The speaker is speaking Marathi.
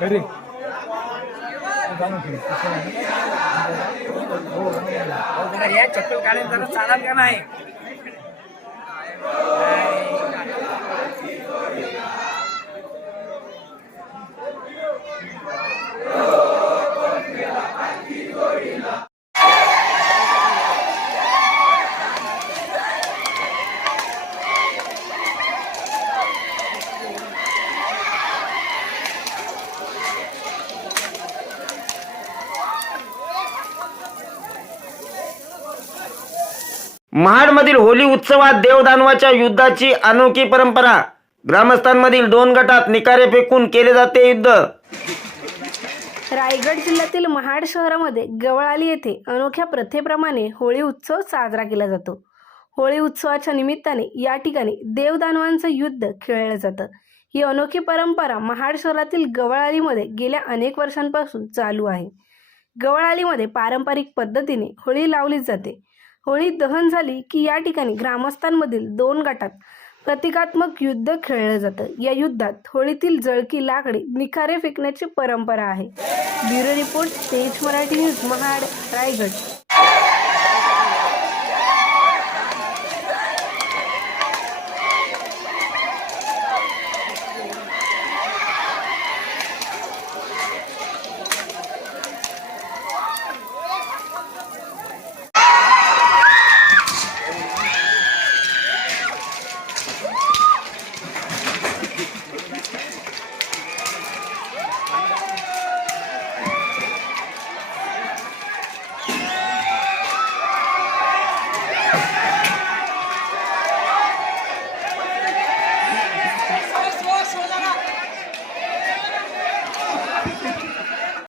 घरी या चप्पल काढेल तर चालत का नाही महाडमधील होली उत्सवात देवदानवाच्या युद्धाची अनोखी परंपरा. ग्रामस्थांमधील दोन गटात निकारे फेकून केले जाते युद्ध. रायगड जिल्ह्यातील महाड शहरामध्ये गवळाली येथे अनोख्या प्रथेप्रमाणे होळी उत्सव साजरा केला जातो. होळी उत्सवाच्या निमित्ताने या ठिकाणी देवदानवांचं युद्ध खेळलं जातं. ही अनोखी परंपरा महाड शहरातील गवळालीमध्ये गेल्या अनेक वर्षांपासून चालू आहे. गवळालीमध्ये पारंपरिक पद्धतीने होळी लावली जाते. होळी दहन झाली की या ठिकाणी ग्रामस्थांमधील दोन गटात प्रतिकात्मक युद्ध खेळलं जातं. या युद्धात होळीतील जळकी लाकडी निखारे फेकण्याची परंपरा आहे. ब्युरो रिपोर्ट तेज मराठी न्यूज महाड रायगड.